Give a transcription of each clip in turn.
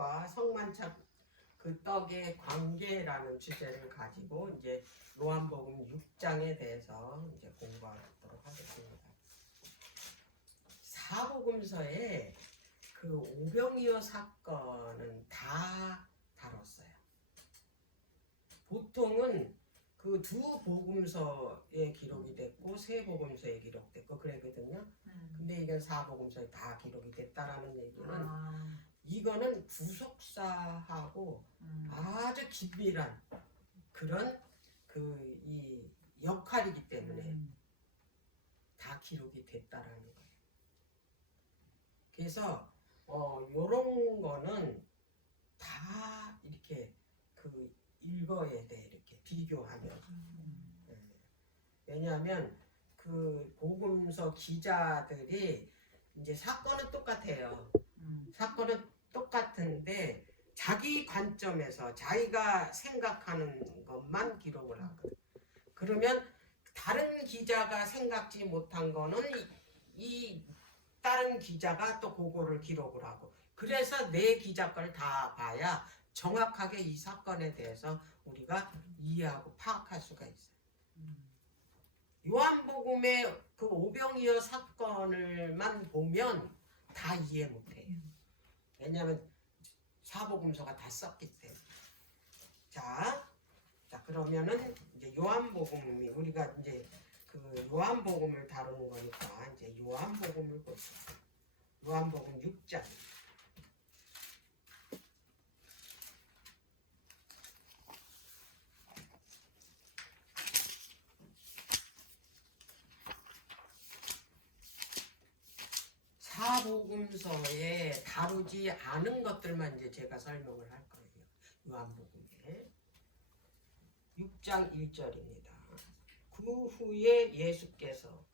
떡과 성만찬 그 떡의 관계라는 주제를 가지고 이제 요한복음 6장에 대해서 이제 공부하도록 하겠습니다. 사복음서에 그 오병이어 사건은 다 다뤘어요. 보통은 그 두 복음서에 기록이 됐고 세 복음서에 기록됐고 그랬거든요. 근데 이건 사복음서에 다 기록이 됐다라는 얘기는 이거는 구속사하고 아주 긴밀한 그런 그 이 역할이기 때문에 다 기록이 됐다라는 거예요. 그래서 요런 거는 다 이렇게 그 읽어야 돼. 이렇게 비교하면서. 왜냐하면 그 복음서 기자들이 이제 사건은 똑같아요. 사건은 똑같은데 자기 관점에서 자기가 생각하는 것만 기록을 하거든. 그러면 다른 기자가 생각지 못한 거는 이 다른 기자가 또 그거를 기록을 하고, 그래서 내 기자 걸 다 봐야 정확하게 이 사건에 대해서 우리가 이해하고 파악할 수가 있어요. 요한복음의 그 오병이어 사건을만 보면 다 이해 못해요. 왜냐하면 사복음서가 다 썼기 때문에. 자 그러면은 이제 요한복음이 우리가 이제 그 요한복음을 다루는 거니까 이제 요한복음을 보죠. 요한복음 6장. 사복음서에 다루지 않은 것들만 이제 제가 설명을 할 거예요. 요한복음에 6장 1절입니다. 그 후에 예수께서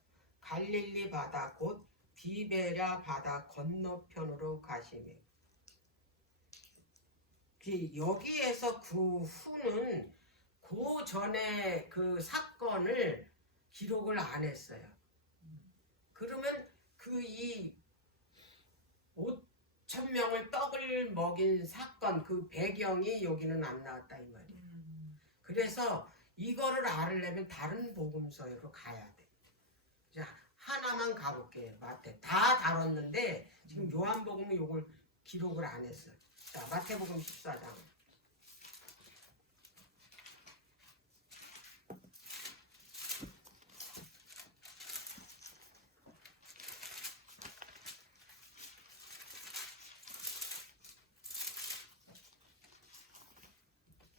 갈릴리 바다 곧 디베랴 바다 건너편으로 가시매. 여기에서 그 후는 그 전에 그 사건을 기록을 안 했어요. 그러면 그 이 5,000명을 떡을 먹인 사건 그 배경이 여기는 안 나왔다 이 말이에요. 그래서 이거를 알으려면 다른 복음서로 가야 돼. 자, 하나만 가볼게요. 마태. 다 다뤘는데 지금 요한복음은 이걸 기록을 안 했어요. 자, 마태복음 14장.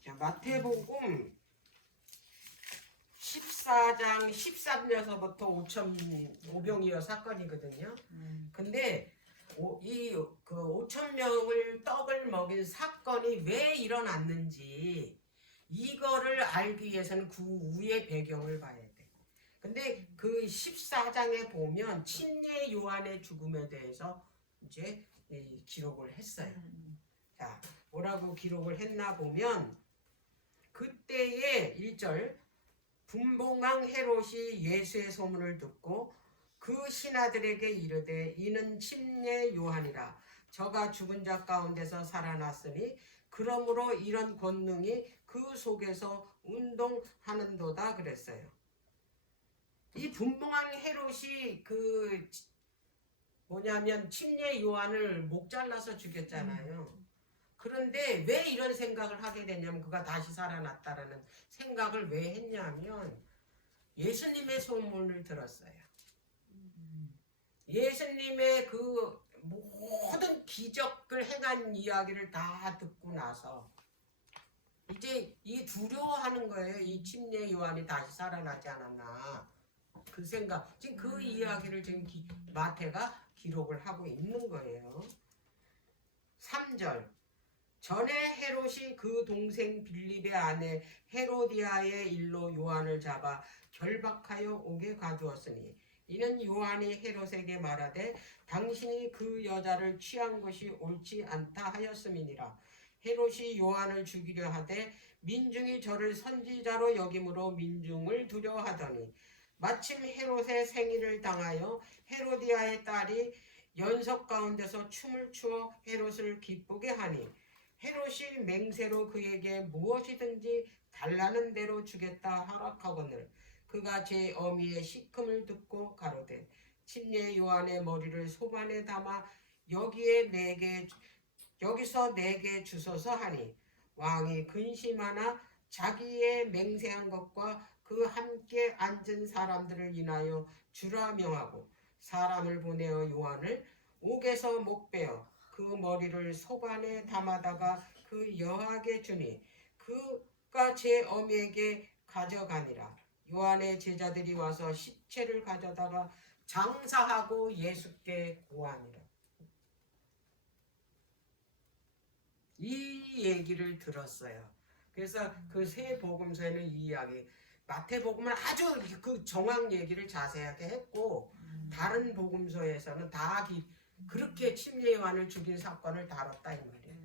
자, 마태복음 14장 13절서부터 오병이어 사건이거든요. 근데 그 5,000명을 떡을 먹인 사건이 왜 일어났는지 이거를 알기 위해서는 그 위의 배경을 봐야 돼. 근데 그 14장에 보면 침례 요한의 죽음에 대해서 이제 기록을 했어요. 자, 뭐라고 기록을 했나 보면 그때의 1절 분봉왕 헤롯이 예수의 소문을 듣고 그 신하들에게 이르되 이는 침례 요한이라 저가 죽은 자 가운데서 살아났으니 그러므로 이런 권능이 그 속에서 운동하는도다 그랬어요. 이 분봉왕 헤롯이 그 뭐냐면 침례 요한을 목 잘라서 죽였잖아요. 그런데 왜 이런 생각을 하게 됐냐면 그가 다시 살아났다라는 생각을 왜 했냐면 예수님의 소문을 들었어요. 예수님의 그 모든 기적을 행한 이야기를 다 듣고 나서 이제 이 두려워하는 거예요. 이 침례 요한이 다시 살아나지 않았나 그 생각. 지금 그 이야기를 지금 마태가 기록을 하고 있는 거예요. 3절 전에 헤롯이 그 동생 빌립의 아내 헤로디아의 일로 요한을 잡아 결박하여 옥에 가두었으니 이는 요한이 헤롯에게 말하되 당신이 그 여자를 취한 것이 옳지 않다 하였음이니라. 헤롯이 요한을 죽이려 하되 민중이 저를 선지자로 여김으로 민중을 두려워하더니 마침 헤롯의 생일을 당하여 헤로디아의 딸이 연석 가운데서 춤을 추어 헤롯을 기쁘게 하니 헤롯이 맹세로 그에게 무엇이든지 달라는 대로 주겠다 허락하거늘 그가 제 어미의 시큼을 듣고 가로되 침례 요한의 머리를 소반에 담아 여기서 내게 주소서 하니 왕이 근심하나 자기의 맹세한 것과 그 함께 앉은 사람들을 인하여 주라 명하고 사람을 보내어 요한을 옥에서 목베어 그 머리를 소반에 담아다가 그 여학에 주니 그가 제 어미에게 가져가니라. 요한의 제자들이 와서 시체를 가져다가 장사하고 예수께 고하니라. 이 얘기를 들었어요. 그래서 그 세 복음서에는 이 이야기, 마태복음은 아주 그 정황 얘기를 자세하게 했고 다른 복음서에서는 다 그렇게 침례 요한을 죽인 사건을 다뤘다 이 말이에요.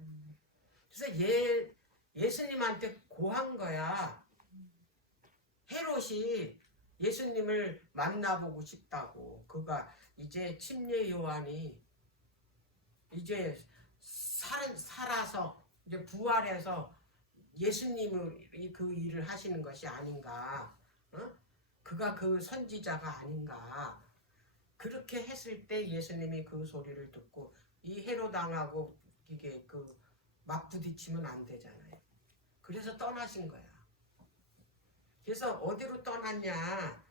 그래서 예수님한테 고한 거야. 헤롯이 예수님을 만나보고 싶다고. 그가 이제 침례 요한이 이제 살아서 이제 부활해서 예수님이 그 일을 하시는 것이 아닌가. 그가 그 선지자가 아닌가. 그렇게 했을 때 예수님이 그 소리를 듣고 이 헤롯당하고 이게 막 부딪히면 안 되잖아요. 그래서 떠나신 거야. 그래서 어디로 떠났냐?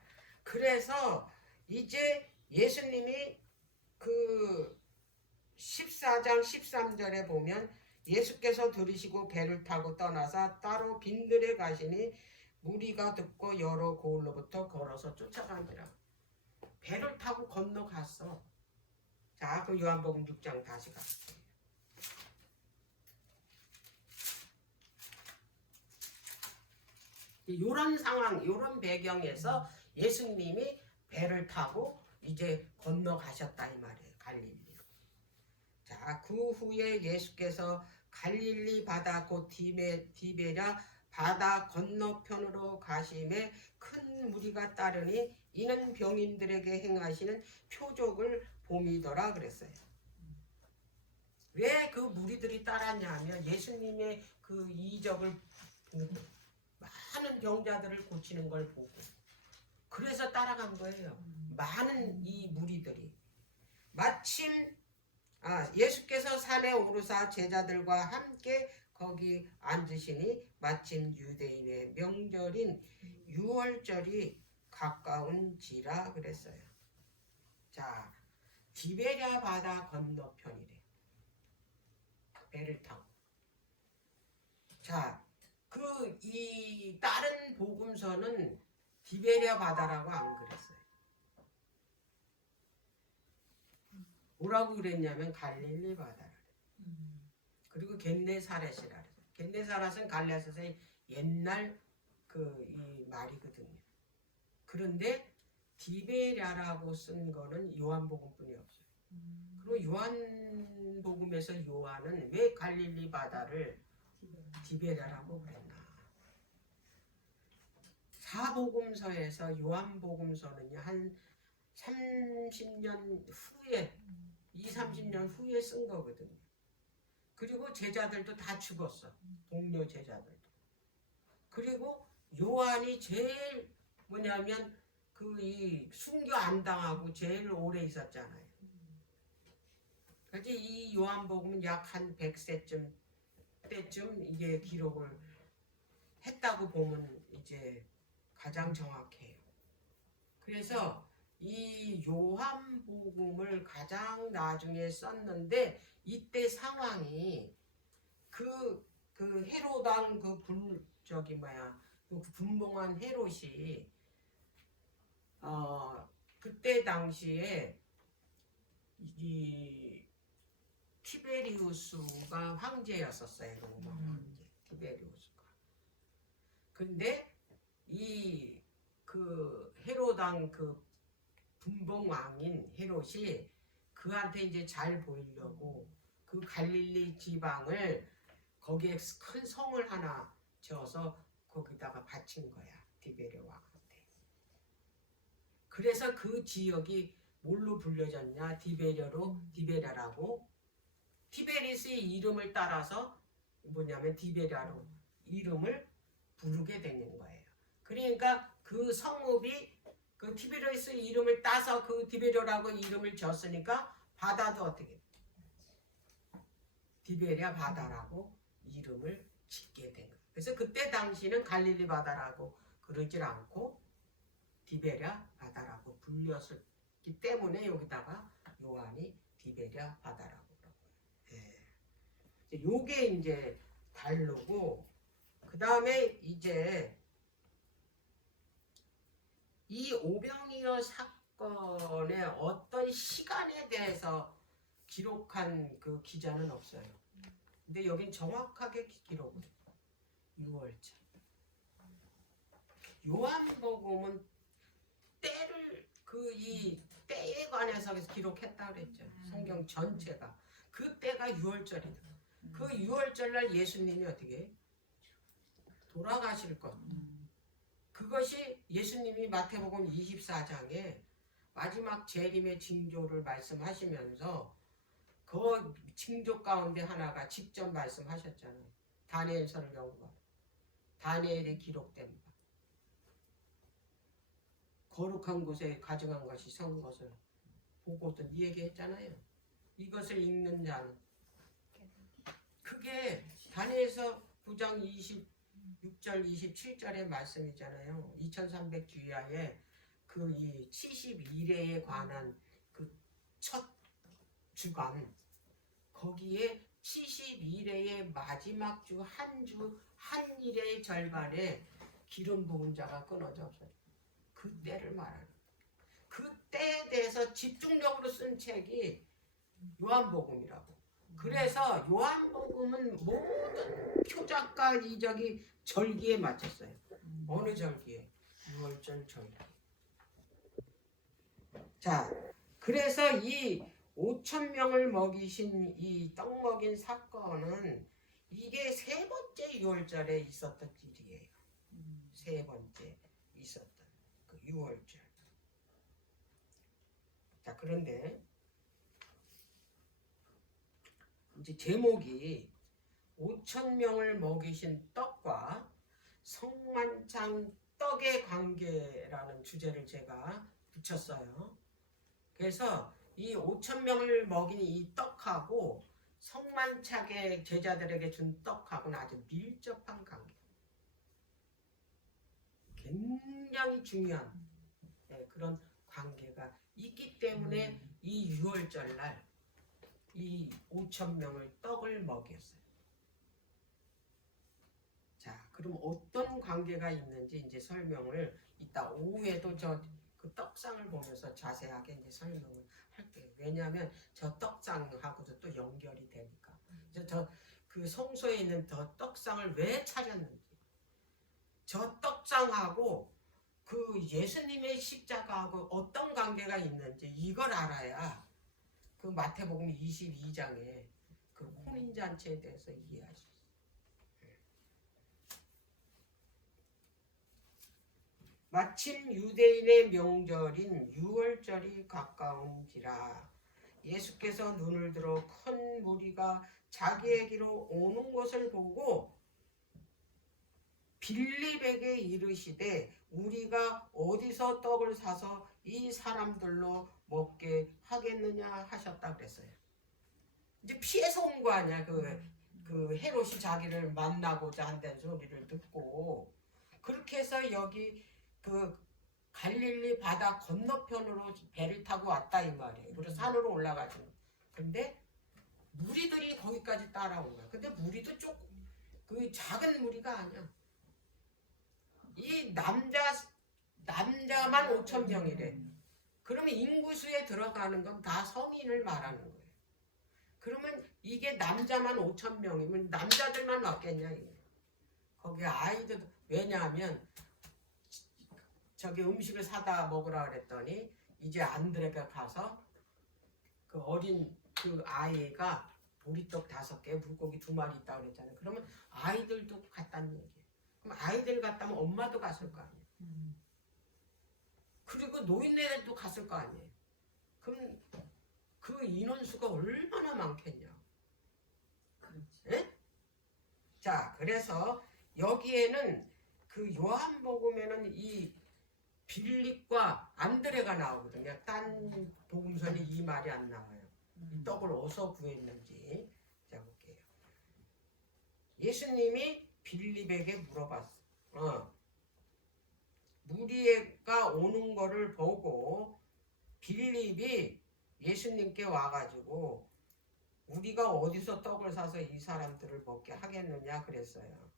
그래서 이제 예수님이 그 14장 13절에 보면 예수께서 들으시고 배를 타고 떠나서 따로 빈들에 가시니 무리가 듣고 여러 고을로부터 걸어서 쫓아가니라. 배를 타고 건너갔어. 자, 그 요한복음 6장 다시 갈게요. 이런 상황, 이런 배경에서 예수님이 배를 타고 이제 건너가셨다 이 말이에요. 갈릴리로. 자, 그 후에 예수께서 갈릴리 바다 곧 디베랴 바다 건너편으로 가심에 큰 무리가 따르니 이는 병인들에게 행하시는 표적을 봄이더라 그랬어요. 왜 그 무리들이 따랐냐면 예수님의 그 이적을 보고 많은 병자들을 고치는 걸 보고 그래서 따라간 거예요. 많은 이 무리들이. 마침 예수께서 산에 오르사 제자들과 함께 거기 앉으시니 마침 유대인의 명절인 유월절이 가까운지라 그랬어요. 자, 디베랴 바다 건너편이래. 배를 타고. 자, 이 다른 복음서는 디베랴 바다라고 안 그랬어요. 뭐라고 그랬냐면 갈릴리 바다라. 그리고 겟네사렛이라 그랬어요. 겟네사렛은 갈라디아서의 옛날 이 말이거든요. 그런데 디베랴라고 쓴 거는 요한복음뿐이 없어요. 그리고 요한복음에서 요한은 왜 갈릴리 바다를 디베랴라고 그랬나? 사복음서에서 요한복음서는요 한 30년 후에 30년 후에 쓴 거거든요. 그리고 제자들도 다 죽었어. 동료 제자들도. 그리고 요한이 제일 뭐냐면 이 순교 안 당하고 제일 오래 있었잖아요. 그래서 이 요한복음은 약 한 100세쯤 때쯤 이게 기록을 했다고 보면 이제 가장 정확해요. 그래서 이 요한복음을 가장 나중에 썼는데 이때 상황이 그 헤롯왕 그 분봉한 헤롯이 그때 당시에 이 티베리우스가 황제였었어요. 로마 황제 티베리우스가. 근데 그 헤롯왕 그 분봉왕인 헤롯이 그한테 이제 잘 보이려고 그 갈릴리 지방을 거기에 큰 성을 하나 지어서 거기다가 바친 거야. 디베랴 왕한테. 그래서 그 지역이 뭘로 불려졌냐? 디베랴라고. 티베리스의 이름을 따라서 뭐냐면 디베랴로 이름을 부르게 되는 거예요. 그러니까 그 성읍이 그 티베리스의 이름을 따서 그 디베랴라고 이름을 졌으니까 바다도 어떻게 디베랴 바다라고 이름을 짓게 된 거예요. 그래서 그때 당시는 갈릴리 바다라고 그러질 않고 디베랴 바다라고 불렸기 때문에 여기다가 요한이 디베랴 바다라고 그런 거예요. 예. 요게 이제 다르고, 그 다음에 이제 이 오병이어 사건의 어떤 시간에 대해서 기록한 그 기자는 없어요. 근데 여긴 정확하게 기록을 6월절. 요한복음은 때를 이 때에 관해서 기록했다 그랬죠. 성경 전체가 그 때가 6월절이다. 그 6월절 날 예수님이 어떻게 돌아가실 것. 그것이 예수님이 마태복음 24장에 마지막 재림의 징조를 말씀하시면서 그 징조 가운데 하나가 직접 말씀하셨잖아요. 다니엘서를 연구하라. 다니엘이 기록된 바. 거룩한 곳에 가증한 것이 선 것을 보고든 이 얘기했잖아요. 이것을 읽는 자는 그게 다니엘서 9장 26절 27절의 말씀이잖아요. 2300 주야에 그 이 71회에 관한 그 첫 주간 거기에 71회의 마지막 주 한 일의 절반에 기름 부은 자가 끊어져 없어요. 그 때를 말하는 그 때에 대해서 집중적으로 쓴 책이 요한복음이라고. 그래서 요한복음은 모든 표작과 이적이 절기에 맞췄어요. 어느 절기에? 6월절 절기. 자, 그래서 이 5,000명을 먹이신 이 떡 먹인 사건은 이게 세 번째 6월절에 있었던 일이에요. 세 번째 있었던 그 6월절. 자, 그런데 이제 제목이 5,000명을 먹이신 떡과 성만찬 떡의 관계라는 주제를 제가 붙였어요. 그래서 이 5,000명을 먹인 이 떡하고 성만찬의 제자들에게 준 떡하고는 아주 밀접한 관계. 굉장히 중요한 그런 관계가 있기 때문에 이 6월절 날 이 5,000명을 떡을 먹였어요. 자, 그럼 어떤 관계가 있는지 이제 설명을 이따 오후에도 그 떡상을 보면서 자세하게 이제 설명을 할게요. 왜냐하면 저 떡상하고도 또 연결이 되니까. 저 그 성소에 있는 저 떡상을 왜 차렸는지, 저 떡상하고 그 예수님의 십자가하고 어떤 관계가 있는지 이걸 알아야 그 마태복음 22장에 그 혼인잔치에 대해서 이해할 수 있어요. 마침 유대인의 명절인 6월절이 가까운지라 예수께서 눈을 들어 큰 무리가 자기에게로 오는 것을 보고 빌립에게 이르시되 우리가 어디서 떡을 사서 이 사람들로 먹게 하겠느냐 하셨다 그랬어요. 이제 피해서 온 거 아니야. 그 헤롯이 자기를 만나고자 한다는 소리를 듣고 그렇게 해서 여기 그 갈릴리 바다 건너편으로 배를 타고 왔다 이 말이에요. 그래서 산으로 올라가죠. 근데 무리들이 거기까지 따라온 거야. 근데 무리도 조금 그 작은 무리가 아니야. 이 남자만 5,000명이래. 그러면 인구수에 들어가는 건 다 성인을 말하는 거예요. 그러면 이게 남자만 5,000명이면 남자들만 왔겠냐 이거예요. 거기 아이들도 왜냐하면 저기 음식을 사다 먹으라 그랬더니 이제 안드레가 가서 그 어린 그 아이가 보리떡 5개, 물고기 2마리 있다고 그랬잖아요. 그러면 아이들도 갔다는 얘기예요. 그럼 아이들 갔다면 엄마도 갔을 거 아니에요. 그리고 노인네들도 갔을 거 아니에요. 그럼 그 인원수가 얼마나 많겠냐. 그렇지. 예? 자, 그래서 여기에는 그 요한복음에는 이 빌립과 안드레가 나오거든요. 딴 복음서는 이 말이 안 나와요. 이 떡을 어디서 구했는지. 자, 볼게요. 예수님이 빌립에게 물어봤어. 무리가 오는 거를 보고 빌립이 예수님께 와가지고 우리가 어디서 떡을 사서 이 사람들을 먹게 하겠느냐 그랬어요.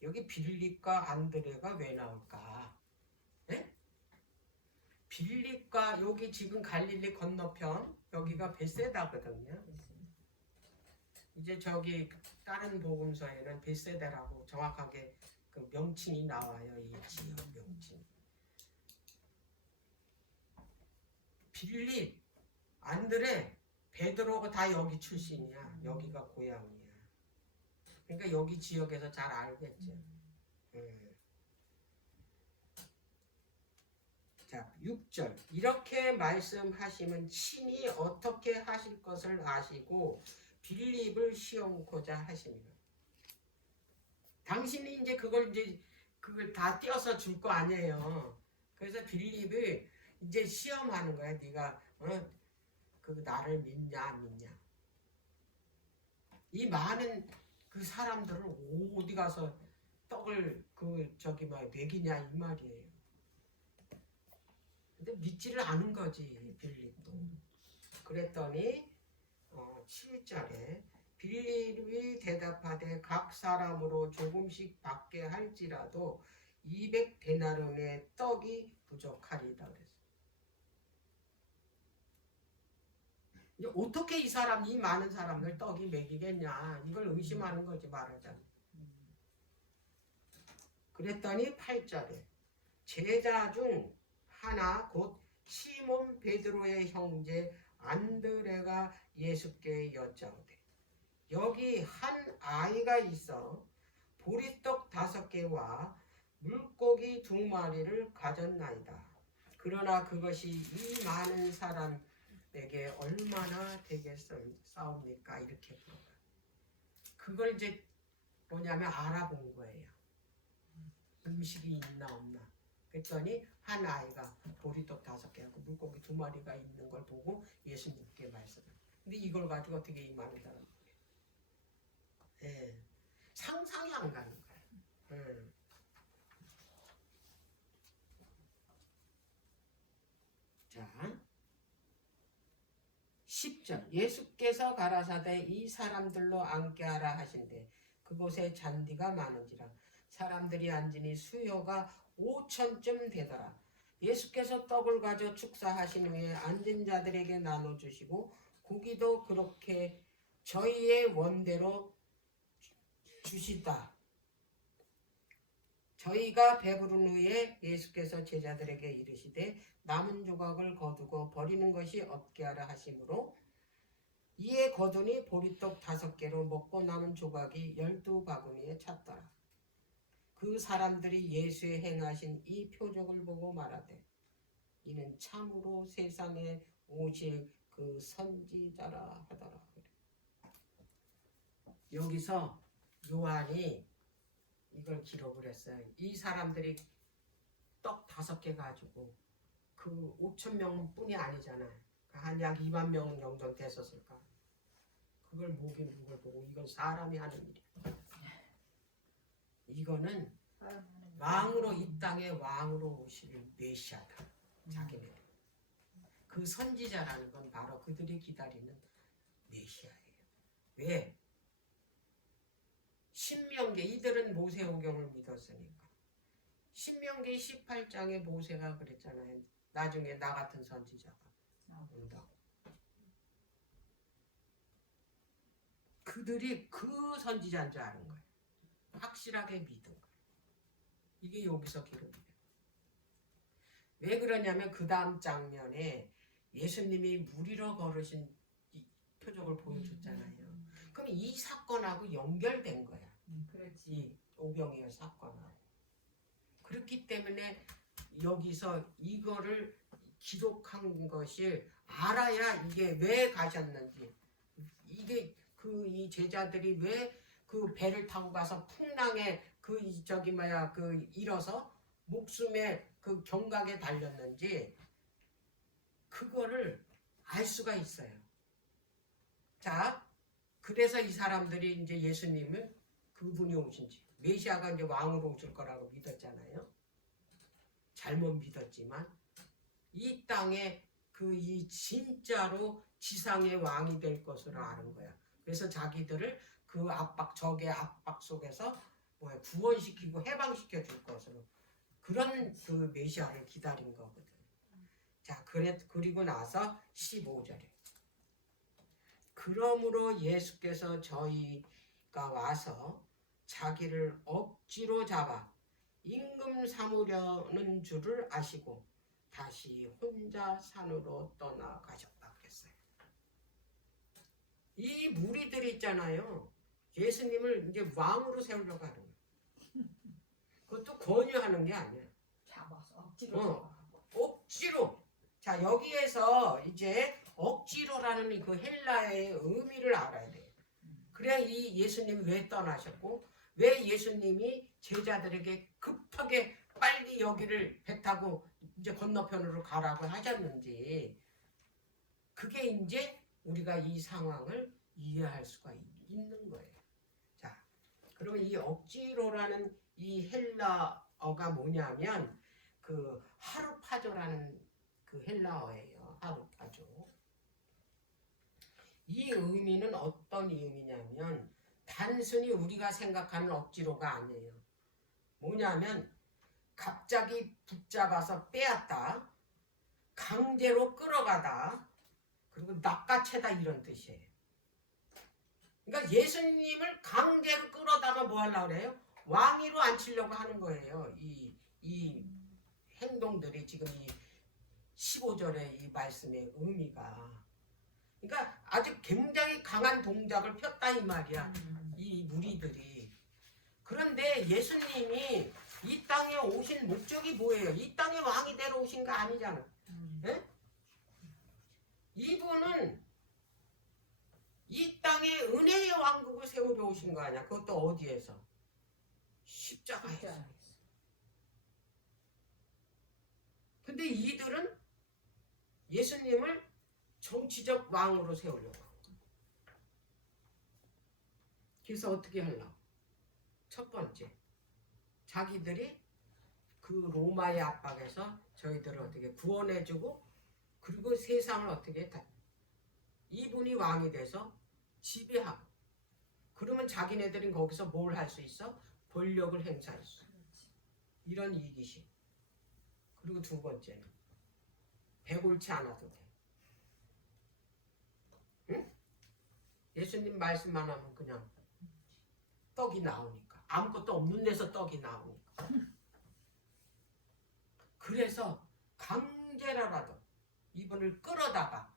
여기 빌립과 안드레가 왜 나올까? 네? 빌립과 여기 지금 갈릴리 건너편 여기가 벳세다거든요. 이제 저기 다른 복음서에는 벳세다라고 정확하게 그 명칭이 나와요. 이 지역 명칭. 빌립, 안드레, 베드로가 다 여기 출신이야. 여기가 고향이야. 그러니까 여기 지역에서 잘 알겠죠. 자, 6절. 이렇게 말씀하시면 친히 어떻게 하실 것을 아시고 빌립을 시험코자 하십니다. 당신이 이제 그걸 다 띄어서 줄 거 아니에요. 그래서 빌립이 이제 시험하는 거야. 네가 그 나를 믿냐 안 믿냐. 이 많은 그 사람들을 어디 가서 떡을 먹이냐 이 말이에요. 근데 믿지를 않은 거지 빌립도. 그랬더니 7절에 빌립이 대답하되 각 사람으로 조금씩 받게 할지라도 200데나리온의 떡이 부족하리다 그랬어. 이제 어떻게 이 많은 사람들 떡이 먹이겠냐 이걸 의심하는 거지 말하자면. 그랬더니 8절에 제자 중 하나 곧 시몬 베드로의 형제 안드레가 예수께 여짜오되 여기 한 아이가 있어 보리떡 5개와 물고기 2마리를 가졌나이다. 그러나 그것이 이 많은 사람에게 얼마나 되겠사옵니까? 이렇게 물어봐요. 그걸 이제 뭐냐면 알아본 거예요. 음식이 있나 없나. 그랬더니 한 아이가 보리떡 5개하고 물고기 2마리가 있는 걸 보고 예수님께 말씀을. 근데 이걸 가지고 어떻게 이 많은 사람? 예, 상상이 안 가는 거예요. 자, 10절. 예수께서 가라사대 이 사람들로 앉게 하라 하신대 그곳에 잔디가 많은지라 사람들이 앉으니 수요가 5,000쯤 되더라. 예수께서 떡을 가져 축사하신 후에 앉은 자들에게 나눠주시고 고기도 그렇게 저희의 원대로 주시다. 저희가 배부른 후에 예수께서 제자들에게 이르시되 남은 조각을 거두고 버리는 것이 없게 하라 하시므로 이에 거두니 보리떡 5개로 먹고 남은 조각이 12바구니에 찼더라. 그 사람들이 예수의 행하신 이 표적을 보고 말하되 이는 참으로 세상에 오실 그 선지자라 하더라. 여기서 요한이 이걸 기록을 했어요. 이 사람들이 떡 5개 가지고 그 5,000명 뿐이 아니잖아요. 한 약 2만 명 정도 됐었을까. 그걸 먹이는 걸 보고 이건 사람이 하는 일이야. 이거는 왕으로 이 땅에 왕으로 오실 메시아다. 자기네들. 그 선지자라는 건 바로 그들이 기다리는 메시아예요. 왜? 신명기 이들은 모세오경을 믿었으니까. 신명기 18장에 모세가 그랬잖아요. 나중에 나 같은 선지자가 온다고. 그들이 그 선지자인 줄 아는 거예요. 확실하게 믿은 거예요. 이게 여기서 기록이 돼요. 왜 그러냐면 그 다음 장면에 예수님이 물 위로 걸으신 이 표적을 보여줬잖아요. 그럼 이 사건하고 연결된 거야. 그렇지. 이 오병이어 사건하고. 그렇기 때문에 여기서 이거를 기록한 것을 알아야 이게 왜 가셨는지, 이게 이 제자들이 왜 그 배를 타고 가서 풍랑에 잃어서 목숨에 그 경각에 달렸는지 그거를 알 수가 있어요. 자, 그래서 이 사람들이 이제 예수님을 그분이 오신지 메시아가 이제 왕으로 오실 거라고 믿었잖아요. 잘못 믿었지만 이 땅에 이 진짜로 지상의 왕이 될 것으로 아는 거야. 그래서 자기들을 그 적의 압박 속에서 구원시키고 해방시켜 줄 것으로 그런 그 메시아를 기다린 거거든. 자, 그리고 나서 15절에 그러므로 예수께서 저희가 와서 자기를 억지로 잡아 임금 삼으려는 줄을 아시고 다시 혼자 산으로 떠나가셨다 그랬어요. 이 무리들이 있잖아요. 예수님을 이제 왕으로 세우려고 하는 거예요. 그것도 권유하는 게 아니야. 잡아서 억지로 억지로. 자, 여기에서 이제 억지로라는 그 헬라의 의미를 알아야 돼요. 그래야 이 예수님이 왜 떠나셨고 왜 예수님이 제자들에게 급하게 빨리 여기를 배 타고 이제 건너편으로 가라고 하셨는지 그게 이제 우리가 이 상황을 이해할 수가 있는 거예요. 자, 그러면 이 억지로라는 이 헬라어가 뭐냐면 그 하루파조라는 그 헬라어예요. 하루파조. 이 의미는 어떤 의미냐면 단순히 우리가 생각하는 억지로가 아니에요. 뭐냐면 갑자기 붙잡아서 빼앗다, 강제로 끌어가다, 그리고 낚아채다 이런 뜻이에요. 그러니까 예수님을 강제로 끌어다가 뭐 하려고 그래요? 왕위로 앉히려고 하는 거예요. 이 행동들이 지금 이 15절의 이 말씀의 의미가. 그러니까 아주 굉장히 강한 동작을 폈다 이 말이야. 이 무리들이. 그런데 예수님이 이 땅에 오신 목적이 뭐예요? 이 땅에 왕이 되러 오신 거 아니잖아. 네? 이분은 이 땅에 은혜의 왕국을 세우러 오신 거 아니야. 그것도 어디에서? 십자가에서. 근데 이들은 예수님을 정치적 왕으로 세우려고 하고. 그래서 어떻게 하려고? 첫 번째, 자기들이 그 로마의 압박에서 저희들을 어떻게 구원해주고 그리고 세상을 어떻게 이분이 왕이 돼서 지배하고 그러면 자기네들은 거기서 뭘 할 수 있어? 권력을 행사할 수 있어. 이런 이기심. 그리고 두 번째는 배골치 않아도 돼. 응? 예수님 말씀만 하면 그냥 떡이 나오니까. 아무것도 없는 데서 떡이 나오니까. 그래서 강제라도 이분을 끌어다가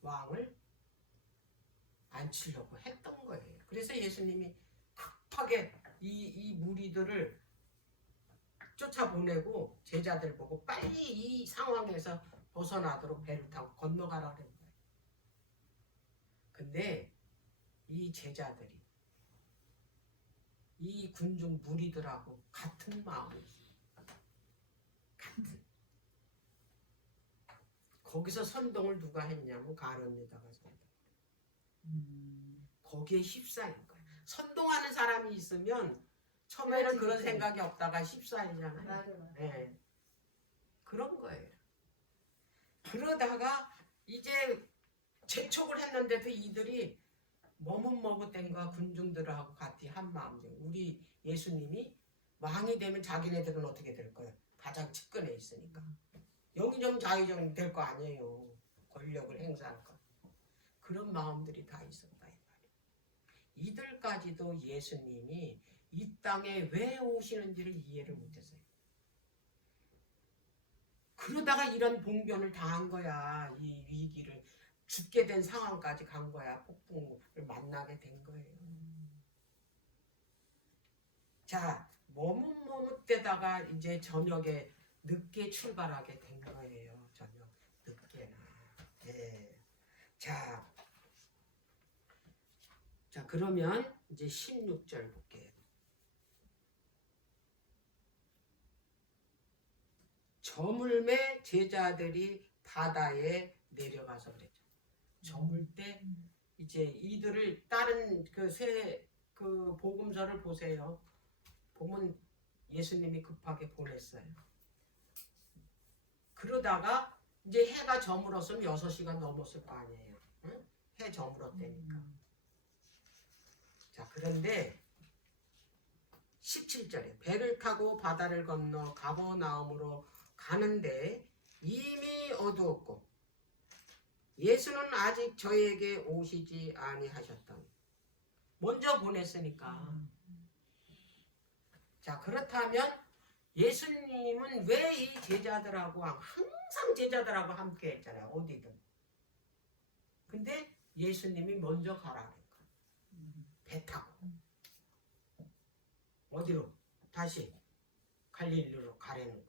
왕을 앉히려고 했던 거예요. 그래서 예수님이 급하게 이 무리들을 쫓아보내고 제자들 보고 빨리 이 상황에서 벗어나도록 배를 타고 건너가라 그런 거예요. 근데 이 제자들이 이 군중 무리들하고 같은 마음이 있어요. 같은. 거기서 선동을 누가 했냐면 가룟 유다가 선동. 거기에 휩싸인 거예요. 선동하는 사람이 있으면 처음에는 그런 생각이 없다가 휩싸이잖아요. 맞아요. 네. 그런 거예요. 그러다가 이제 재촉을 했는데도 이들이 머뭇머뭇된과 군중들하고 같이 한 마음이죠. 우리 예수님이 왕이 되면 자기네들은 어떻게 될 거예요? 가장 측근에 있으니까. 영의정 자의정 될 거 아니에요. 권력을 행사할 거. 그런 마음들이 다 있었다 이 말이에요. 이들까지도 예수님이 이 땅에 왜 오시는지를 이해를 못했어요. 그러다가 이런 봉변을 당한 거야. 이 위기를 죽게 된 상황까지 간 거야. 폭풍을 만나게 된 거예요. 자, 머뭇머뭇대다가 이제 저녁에 늦게 출발하게 된 거예요. 저녁 예. 자, 그러면 이제 16절 볼게요. 저물매 제자들이 바다에 내려가서 그랬죠. 저물 때 이제 이들을 다른 그 복음서를 보세요. 보면 예수님이 급하게 보냈어요. 그러다가 이제 해가 저물었으면 6시간 넘었을 거 아니에요. 응? 해 저물었다니까. 자, 그런데 17절에 배를 타고 바다를 건너 가버나움으로 가는데 이미 어두웠고 예수는 아직 저에게 오시지 아니하셨던. 먼저 보냈으니까. 자, 그렇다면 예수님은 왜 이 제자들하고 항상 제자들하고 함께 했잖아요. 어디든. 근데 예수님이 먼저 가라 그러니까. 배 타고. 어디로? 다시 갈릴리로 가라는 거예요.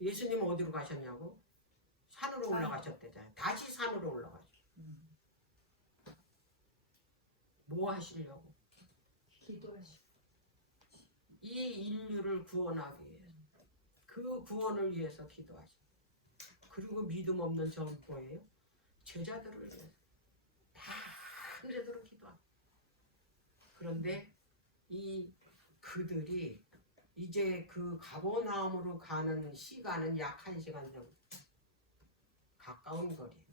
예수님은 어디로 가셨냐고? 산으로 올라가셨대잖아요. 다시 산으로 올라가셨어요. 뭐 하시려고? 기도하시고. 이 인류를 구원하기 위해서. 그 구원을 위해서 기도하시고. 그리고 믿음 없는 전 뭐예요? 제자들을 위해서. 밤새도록 기도하고. 그런데 그들이 이제 그 가버나움으로 가는 시간은 약 1시간 정도. 가까운 거리예요.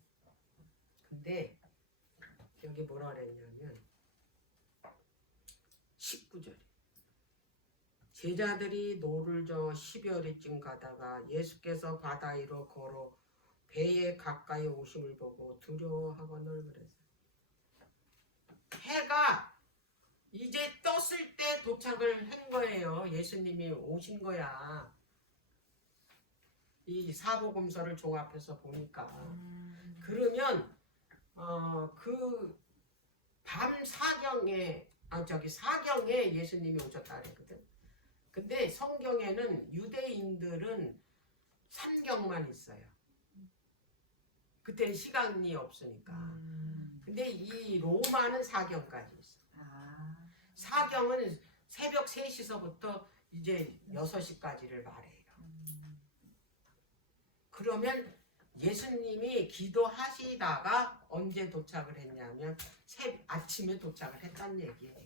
근데 여기 뭐라 그랬냐면 19절 제자들이 노를 저 10여리쯤 가다가 예수께서 바다 위로 걸어 배에 가까이 오심을 보고 두려워하거늘 그랬어요. 해가 이제 떴을 때 도착을 한 거예요. 예수님이 오신 거야. 이 사복음서를 종합해서 보니까. 그러면 그 밤 사경에 사경에 예수님이 오셨다 그랬거든. 근데 성경에는 유대인들은 삼경만 있어요. 그때는 시간이 없으니까. 근데 이 로마는 사경까지 있어. 사경은 새벽 3시서부터 이제 6시까지를 말해요. 그러면 예수님이 기도하시다가 언제 도착을 했냐면 아침에 도착을 했다는 얘기예요.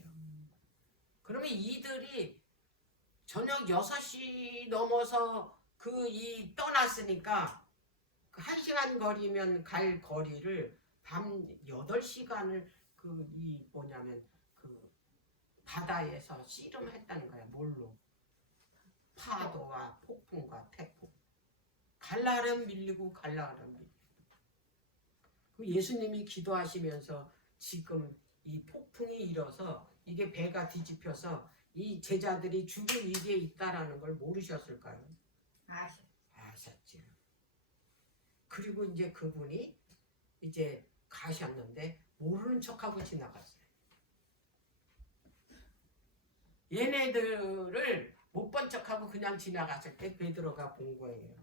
그러면 이들이 저녁 6시 넘어서 떠났으니까 그 1시간 거리면 갈 거리를 밤 8시간을 그 바다에서 씨름했다는 거야. 뭘로? 파도와 폭풍과 태풍. 갈라름 밀리고 갈라름 밀리고. 그 예수님이 기도하시면서 지금 이 폭풍이 일어서 이게 배가 뒤집혀서 이 제자들이 죽을 위기에 있다라는 걸 모르셨을까요? 아셨죠. 그리고 이제 그분이 이제 가셨는데 모르는 척하고 지나갔어요. 얘네들을 못 본 척하고 그냥 지나갔을 때 베드로가 본 거예요.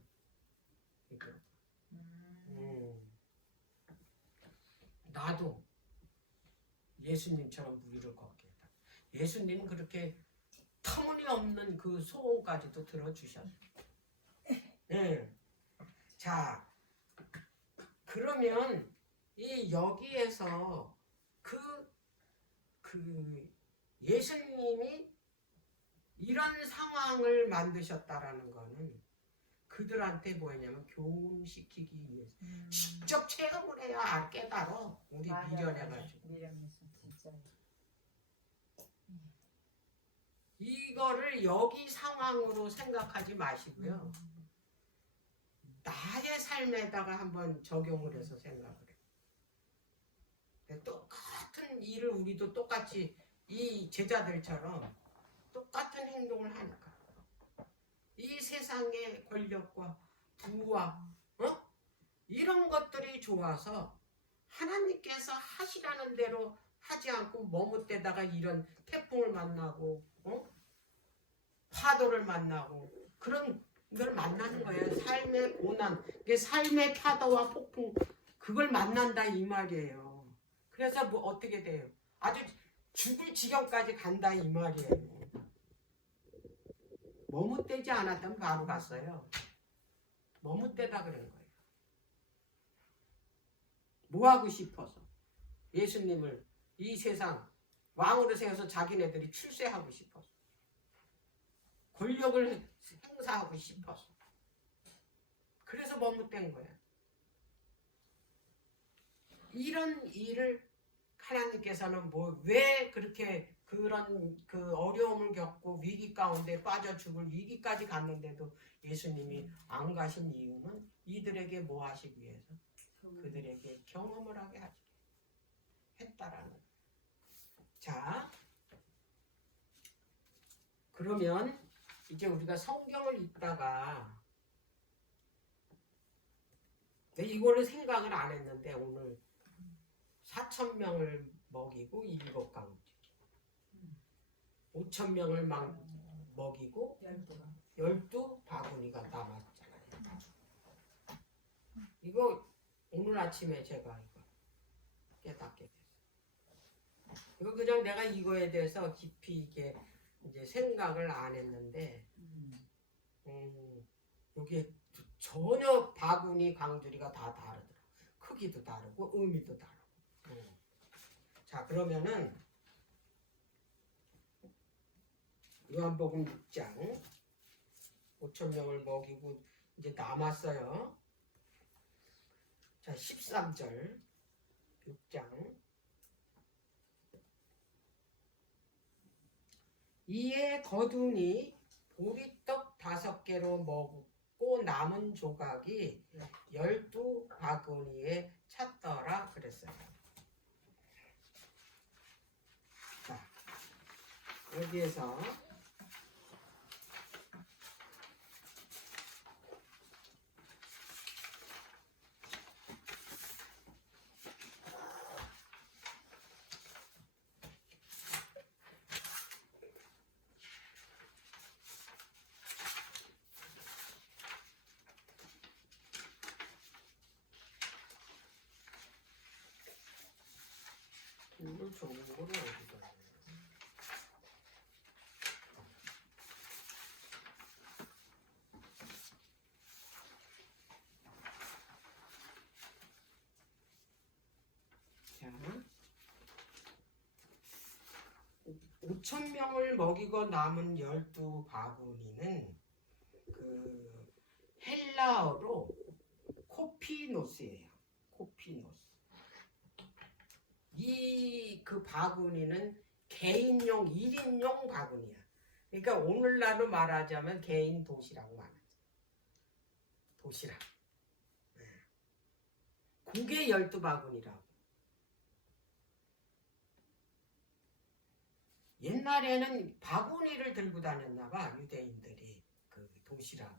나도 예수님처럼 무리를 걷겠다. 예수님은 그렇게 터무니없는 그 소원까지도 들어주셨어요. 네. 자, 그러면 여기에서 예수님이 이런 상황을 만드셨다라는 거는 그들한테 뭐냐면 교훈시키기 위해서 직접 체험을 해야 깨달아. 우리 미련해가지고. 진짜. 이거를 여기 상황으로 생각하지 마시고요. 나의 삶에다가 한번 적용을 해서 생각을 해요. 똑같은 일을 우리도 똑같이 이 제자들처럼 똑같은 행동을 하니까 이 세상의 권력과 부와 이런 것들이 좋아서 하나님께서 하시라는 대로 하지 않고 머뭇대다가 이런 태풍을 만나고 파도를 만나고 그런 이걸 만나는 거예요. 삶의 고난, 이게 삶의 파도와 폭풍, 그걸 만난다 이 말이에요. 그래서 뭐 어떻게 돼요? 아주 죽을 지경까지 간다 이 말이에요. 머뭇대지 않았다면 바로 갔어요. 머뭇대다 그런 거예요. 뭐 하고 싶어서 예수님을 이 세상 왕으로 세워서 자기네들이 출세하고 싶어서 권력을 행사하고 싶어서 그래서 머뭇댄 거예요. 이런 일을 하나님께서는 뭐 왜 그렇게 그런 그 어려움을 겪고 위기 가운데 빠져 죽을 위기까지 갔는데도 예수님이 안 가신 이유는 이들에게 뭐 하시기 위해서 그들에게 경험을 하게 하지 했다라는 거예요. 자, 그러면 이제 우리가 성경을 읽다가 이거를 생각을 안 했는데 오늘 4,000명을 먹이고 7강주 5,000명을 먹이고 12바구니가 남았잖아요. 이거 오늘 아침에 제가 이거 깨닫게 됐어요. 이거 그냥 내가 이거에 대해서 깊이 이게 이제 생각을 안 했는데 여기에 전혀 바구니 광주리가 다 다르더라. 크기도 다르고 의미도 다르고. 자, 그러면은 요한복음 6장 5,000명을 먹이고 이제 남았어요. 자, 13절 6장 이에 거두니 보리떡 5개로 먹고 남은 조각이 12바구니에 찼더라 그랬어요. 자, 여기에서 이걸 좋은 거를 어디다 해? 자, 5,000명을 먹이고 남은 12바구니는 그 헬라어로 코피노스예요. 코피노스. 이 그 바구니는 개인용 1인용 바구니야. 그러니까 오늘날로 말하자면 개인 도시락 말하죠. 도시락. 그게 12바구니라고. 옛날에는 바구니를 들고 다녔나 봐, 유대인들이 그 도시락을.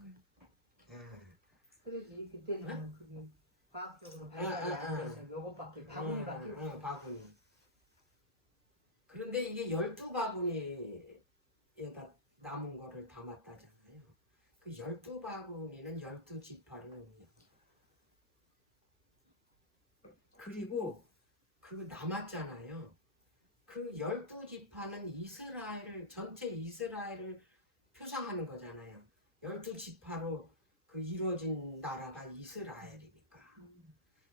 그러지 그때는 그게 과학적으로 발달이 안 돼서 요것밖에 바구니밖에 없어. 바구니. 그런데 이게 12바구니에다 남은 거를 담았다잖아요. 그 12바구니는 12지파를 의미해요. 그리고 그 남았잖아요. 그 12지파는 이스라엘을 전체 이스라엘을 표상하는 거잖아요. 12지파로 그 이루어진 나라가 이스라엘이니까.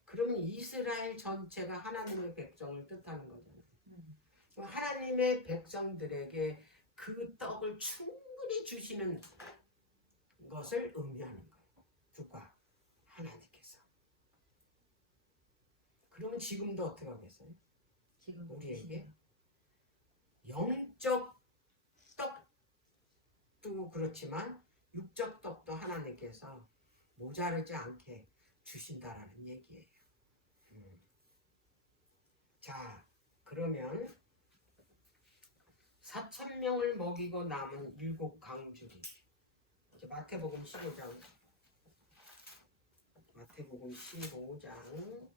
그러면 이스라엘 전체가 하나님의 백성을 뜻하는 거잖아요. 하나님의 백성들에게 그 떡을 충분히 주시는 것을 의미하는 거예요. 누가? 하나님께서. 그러면 지금도 어떻게 하겠어요? 지금 우리에게 영적 떡도 그렇지만 육적 떡도 하나님께서 모자르지 않게 주신다라는 얘기예요. 자, 그러면 4,000명을 먹이고 남은 7강주리. 이제 마태복음 15장. 마태복음 15장.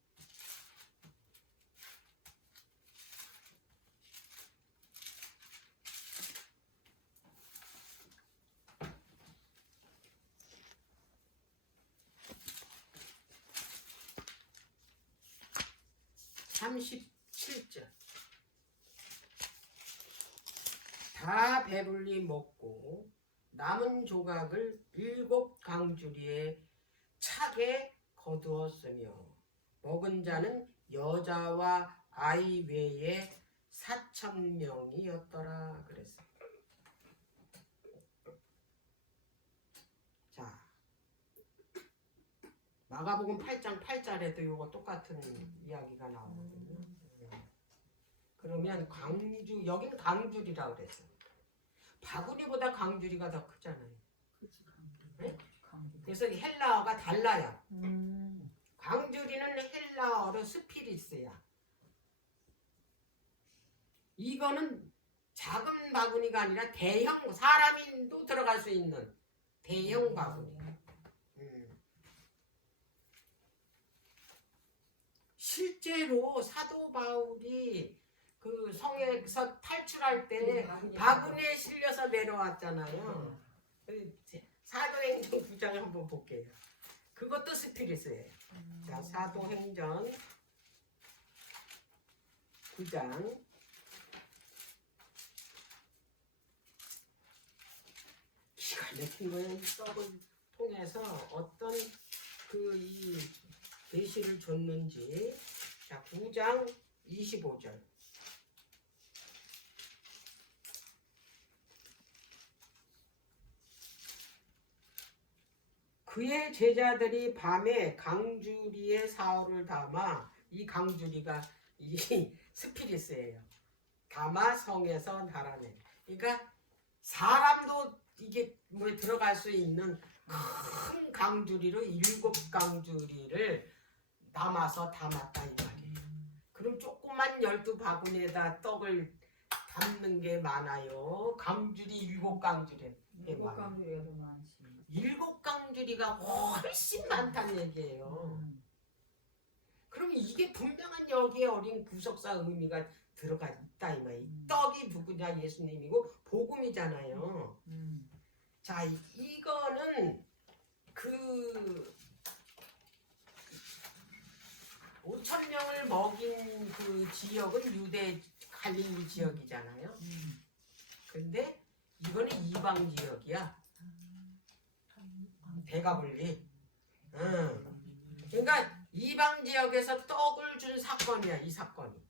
37절. 다 배불리 먹고 남은 조각을 7 강주리에 차게 거두었으며 먹은 자는 여자와 아이 외에 4,000명이었더라 그랬어. 자, 마가복음 8장 8절에도 이거 똑같은 이야기가 나오거든요. 그러면 강주, 여기는 강주리라 그랬어. 바구니보다 강주리가 더 크잖아요. 그치, 네? 강주리. 그래서 헬라어가 달라요. 강주리는 헬라어로 스피리스야. 이거는 작은 바구니가 아니라 대형, 사람인도 들어갈 수 있는 대형 바구니. 실제로 사도 바울이 그 성에서 탈출할 때 바구니에 실려서 내려왔잖아요. 사도행전 9장 한번 볼게요. 그것도 스피리스예요. 자, 사도행전 9장 기가 막힌 거예요. 이 떡을 통해서 어떤 이 계시를 줬는지. 자, 9장 25절. 그의 제자들이 밤에 강주리에 사흘을 담아, 이 강주리가 이 스피리스예요. 담아 성에서 달아내. 그러니까 사람도 이게 뭐 들어갈 수 있는 큰 강주리로 7 강주리를 남아서 담았다 이 말이에요. 그럼 조그만 12바구니에다 떡을 담는 게 많아요. 강주리 7 강주리. 7 강주리가 더 많지. 7 강주리가 훨씬 많다는 얘기예요. 그럼 이게 분명한 여기에 어린 구속사 의미가 들어가 있다 이 말이에요. 떡이 누구냐? 예수님이고 복음이잖아요. 자, 이거는 그 5,000명을 먹인 그 지역은 유대 갈릴리 지역이잖아요. 근데 이거는 이방 지역이야. 배가불리. 그러니까 이방 지역에서 떡을 준 사건이야, 이 사건이.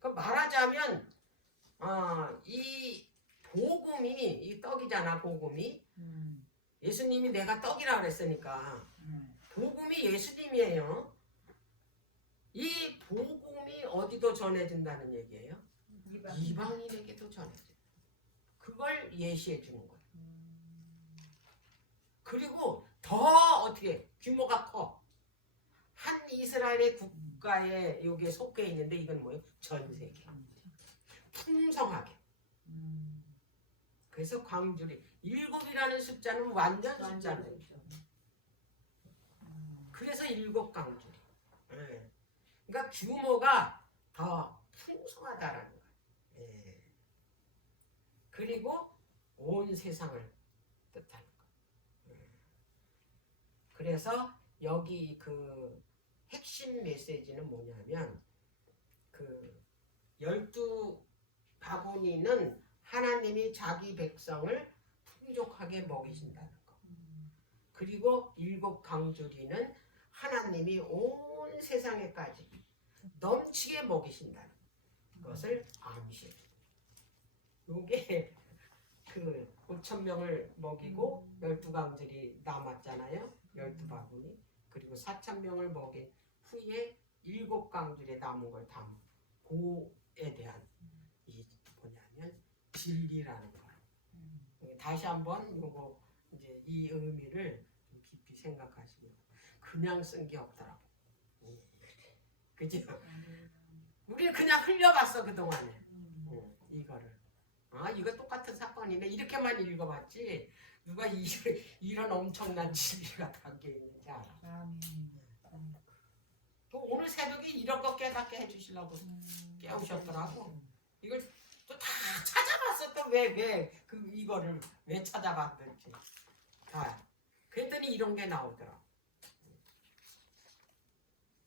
그 말하자면 이 복음이, 이 떡이잖아, 복음이. 예수님이 내가 떡이라 그랬으니까 복음이 예수님이에요. 이 복음이 어디도 전해진다는 얘기예요? 이방인에게도 전해져. 그걸 예시해 주는 거예요. 그리고 더 어떻게 규모가 커. 한 이스라엘의 국가에 여기에 속해 있는데 이건 뭐예요? 전 세계. 풍성하게. 그래서 광주리 7이라는 숫자는 완전 숫자는. 그래서 7 강주리. 그러니까 규모가 더 풍성하다라는 거예요. 그리고 온 세상을 뜻하는 거예요. 그래서 여기 그 핵심 메시지는 뭐냐면 그 12 바구니는 하나님이 자기 백성을 풍족하게 먹이신다는 거. 그리고 7 강주리는 하나님이 온 세상에까지 넘치게 먹이신다는 것을 암시해요. 이게 그 5,000명을 먹이고 12 강주리 남았잖아요. 12바구니. 그리고 4,000명을 먹인 후에 7 강주리에 남은 걸 담은 고에 대한 이 뭐냐면 진리라는 거예요. 다시 한번 요거 이제 이 의미를 좀 깊이 생각하시면 그냥 쓴 게 없더라고. 그죠? 우리는 그냥 흘려봤어 그동안에. 이거를. 이거 똑같은 사건이네 이렇게만 읽어봤지 누가 이런 엄청난 진리가 담겨있는지 알아. 또 오늘 새벽에 이런 거 깨닫게 해주시려고 깨우셨더라고. 이걸 또 다 찾아봤어. 또 왜 이거를 왜 찾아봤는지 다. 그랬더니 이런 게 나오더라.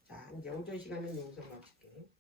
자, 이제 오전 시간은 여기서 마칠게.